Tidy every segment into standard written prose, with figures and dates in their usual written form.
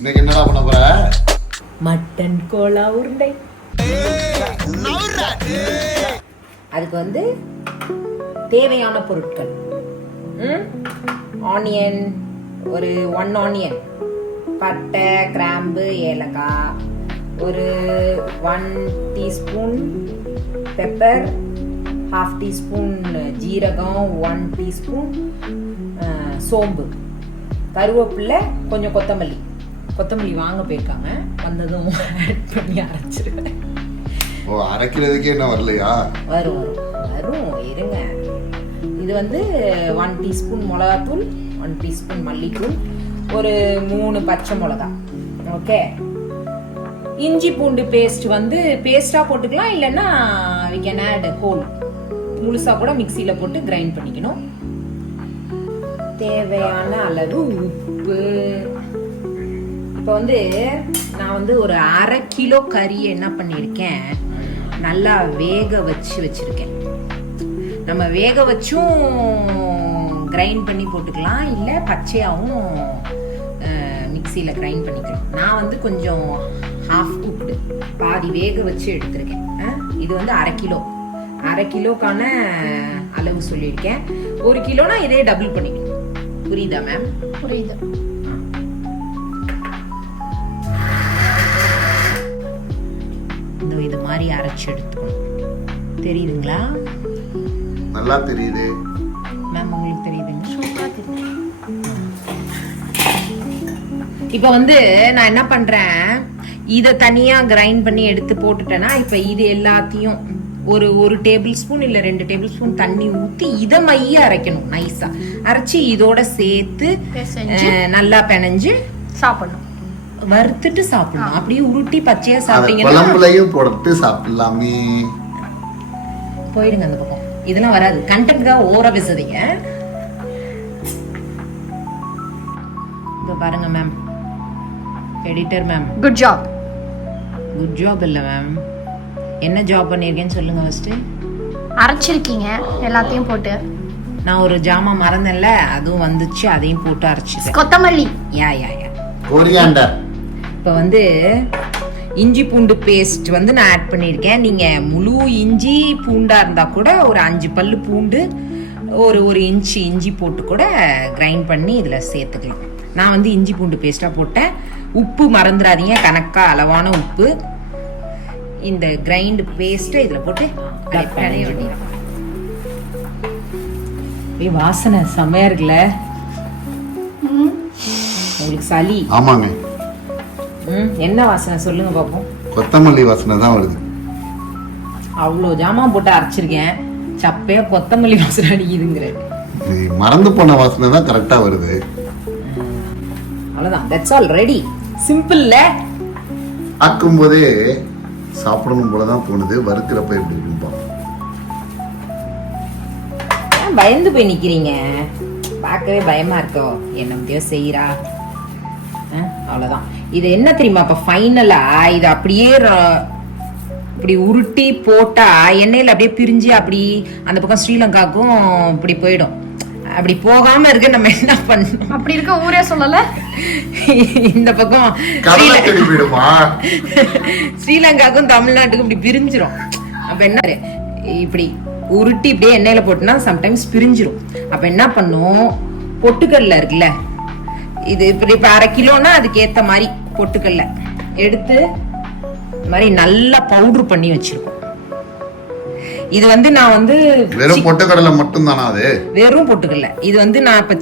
இன்னைக்கு என்னடா பண்ண போற? மட்டன் கோலா உருண்டை. அதுக்கு வந்து தேவையான பொருட்கள் ஆனியன், ஒரு 1 ஆனியன், பட்டை, கிராம்பு, ஏலக்காய், ஒரு 1 டீஸ்பூன் பெப்பர், 1/2 டீஸ்பூன் ஜீரகம், 1 டீஸ்பூன் சோம்பு, கருவேப்பிலை, கொஞ்சம் கொத்தமல்லி வாங்க போயிருக்காங்க, வந்ததும் ஆட் பண்ணி அரைச்சிருவேன். ஓ, அரைக்கிறதுக்கே என்ன வரலையா? வரும் இருங்க. இது வந்து 1 டீஸ்பூன் மிளகாத்தூள், 1 டீஸ்பூன் மல்லித்தூள், ஒரு 3 பச்சை மிளகா. ஓகே. இஞ்சி பூண்டு பேஸ்ட் வந்து பேஸ்டா போட்டுக்கலாம், இல்லைன்னா we can add whole, முழுசா கூட மிக்சியில போட்டு கிரைண்ட் பண்ணிக்கணும். தேவையான அளவு உப்பு. இப்போ வந்து நான் வந்து ஒரு 1/2 கிலோ கறியை என்ன பண்ணியிருக்கேன், நல்லா வேக வச்சிருக்கேன். நம்ம வேக வச்சும் கிரைண்ட் பண்ணி போட்டுக்கலாம், இல்லை பச்சையாகவும் மிக்சியில் கிரைண்ட் பண்ணிக்கலாம். நான் வந்து கொஞ்சம் ஹாஃப் குக்டு, பாதி வேக வச்சு எடுத்திருக்கேன். இது வந்து 1/2 கிலோக்கான அளவு சொல்லியிருக்கேன். 1 கிலோனா இதே டபுள் பண்ணிக்கணும். புரியுதா மேம்? புரியுது. இது மாதிரி அரைச்சு எடுத்துக்கணும். தெரியுதுங்களா? நல்லா தெரியுது மேம். உங்களுக்கு தெரியுதுங்க? சூப்பரா தெரியுது. இப்போ வந்து நான் என்ன பண்றேன், இதை தனியா கிரைண்ட் பண்ணி எடுத்து போட்டுட்டேன்னா, இப்போ இது எல்லாத்தையும் ஒரு டேபிள் ஸ்பூன் இல்ல 2 டேபிள் ஸ்பூன் தண்ணி ஊத்தி இதை மைய அரைக்கணும். நைஸா அரைச்சி இதோட சேர்த்து நல்லா பிணைஞ்சு சாப்பிடணும். வறுத்துட்டு சாப்பிடணும். அப்படியே உருட்டி பச்சையா சாப்பிட்டீங்கன்னா குழம்புலையும் போட்டு சாப்பிடலாமே. போயிடுங்க அந்த பக்கம். இதெல்லாம் வராது. கண்டென்ட்காக ஓவரா பேசுறீங்க. இப்போ பாருங்க ma'am, editor ma'am. Good job. Good job இல்ல மேம், என்ன ஜாப் பண்ணிருக்கேன்னு சொல்லுங்க ஃபர்ஸ்ட். அரைச்சிருக்கீங்க எல்லாத்தையும் போட்டு. நான் ஒரு ஜாமான் மறந்தேன்ல, அதுவும் வந்துச்சு, அதையும் போட்டு அரைச்சிட்டேன். கொத்தமல்லி. யா கொரியாண்டர். இப்போ வந்து இஞ்சி பூண்டு பேஸ்ட் வந்து நான் ஆட் பண்ணியிருக்கேன். நீங்கள் முழு இஞ்சி பூண்டாக இருந்தால் கூட ஒரு 5 பல்லு பூண்டு, ஒரு இன்ச்சு இஞ்சி போட்டு கூட கிரைண்ட் பண்ணி இதில் சேர்த்துக்கலாம். நான் வந்து இஞ்சி பூண்டு பேஸ்ட்டாக போட்டேன். உப்பு மறந்துடாதீங்க, கணக்காக அளவான உப்பு. இந்த கிரைண்ட் பேஸ்ட்டை இதில் போட்டு பிணைய வேண்டியது. வாசனை செம்மையா இருக்குல்ல? உங்களுக்கு சளி? ஆமாங்க. என்ன வாசனை சொல்லுங்க பாப்போம். கொத்தமல்லி வாசனை தான் வருது. அவ்வளோ ஜாமான் போட்டு அரைச்சிருக்கேன், சப்பையா கொத்தமல்லி வாசனை அடிக்குதுங்கிற. மறந்து போன வாசனை தான் கரெக்டா வருது. அவ்வளவுதான். That's all. ரெடி. சிம்பிள்ல. ஆக்கும் போதே சாப்பிடணும் போலதான் தோணுது. வறுக்கிறப்ப எப்படி இருக்கும்பா? பயந்து போய் நிக்கிறீங்க, பார்க்கவே பயமா இருக்கோ? என்னத்தையோ செய்யறா. அவ்வளவுதான். இது என்ன தெரியுமா, இப்ப ஃபைனலா இது அப்படியே இப்படி உருட்டி போட்டா எண்ணெயில அப்படியே பிரிஞ்சு அப்படி அந்த பக்கம் ஸ்ரீலங்காவுக்கும் இப்படி போயிடும். அப்படி போகாம இருக்க நம்ம என்ன பண்ணணும்? அப்படி இருக்க ஊரே சொல்லல. இந்த பக்கம் ஸ்ரீலங்காவுக்கும் தமிழ்நாட்டுக்கும் இப்படி பிரிஞ்சிரும். அப்ப என்ன, இப்படி உருட்டி இப்படியே எண்ணெயில போட்டுனா சம்டைம்ஸ் பிரிஞ்சிரும். அப்ப என்ன பண்ணும், பொட்டுக்கல்ல இருக்குல்ல, இது இப்படி 1/2 கிலோனா அதுக்கு ஏத்த மாதிரி பொட்டுக்கல்ல எடுத்து இந்த மாதிரி நல்லா பவுடர் பண்ணி வச்சிருக்கோம். இது வந்து நான் வந்து வெறும் பொட்டுக்கடலை மட்டும் தானா? அது வெறும் பொட்டுக்கல்ல. இது வந்து நான் இப்ப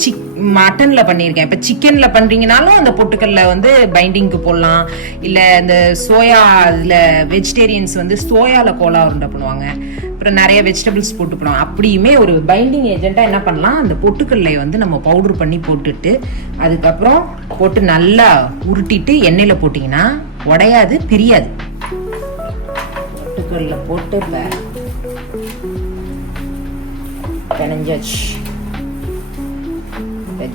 மட்டன்ல பண்ணிருக்கேன். இப்ப சிக்கன்ல பண்றீங்கனாலும் அந்த பொட்டுக்கல்ல வந்து பைண்டிங்க்கு போடலாம். இல்ல இந்த சோயா, இதுல வெஜிடேரியன்ஸ் வந்து சோயால கோலா உருண்டை பண்ணுவாங்க. அப்புறம் நிறைய வெஜிடபிள்ஸ் போட்டு பண்ணுவாங்க. அப்படியுமே ஒரு பைண்டிங் ஏஜென்ட்டா என்ன பண்ணலாம், அந்த பொட்டுக்கல்லையை வந்து நம்ம பவுடர் பண்ணி போட்டுட்டு அதுக்கப்புறம் போட்டு நல்லா உருட்டிட்டு எண்ணெயில போட்டீங்கன்னா உடையாது, பிரியாது. பொட்டுக்கல்ல போட்டு பிணைஞ்சாச்சு.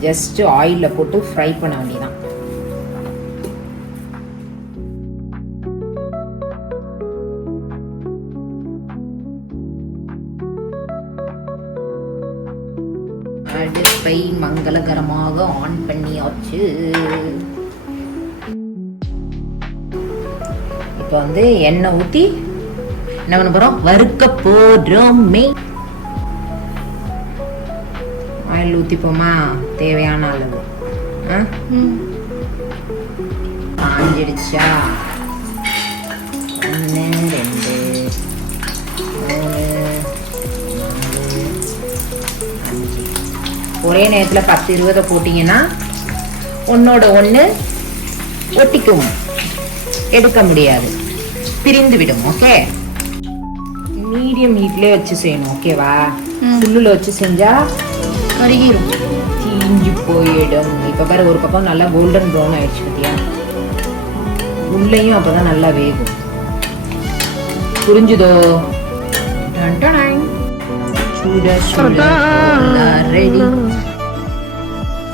ஜஸ்ட் ஆயில்ல போட்டு ஃப்ரை பண்ண வேண்டியதான். அடுப்பை மங்களகரமாக ஆன் பண்ணியாச்சு. இப்போ வந்து எண்ணெய் ஊற்றி என்ன பண்ண போகிறோம், வறுக்க போடுறோமே. ஆயில் ஊற்றிப்போமா, தேவையான அளவு. காஞ்சிடுச்சா? 1 2 3 4 5. ஒரே நேரத்தில் 10 20 போட்டிங்கன்னா ஒன்னோட ஒன்று ஒட்டிக்கும், எடுக்க முடியாது, பிரிந்து விடும். ஓகே, மீடியம் ஹீட்லேயே வச்சு செய்யணும். ஓகேவா? ஃபுல்லில் வச்சு செஞ்சா கருகிரும், தீஞ்சு போயிடும். இப்போ பாரு, ஒரு பக்கம் நல்லா கோல்டன் ப்ரௌன் ஆயிடுச்சு பார்த்தியா? உள்ளேயும் அப்பதான் நல்லா வேகும். புரிஞ்சுதோ? சுட சுட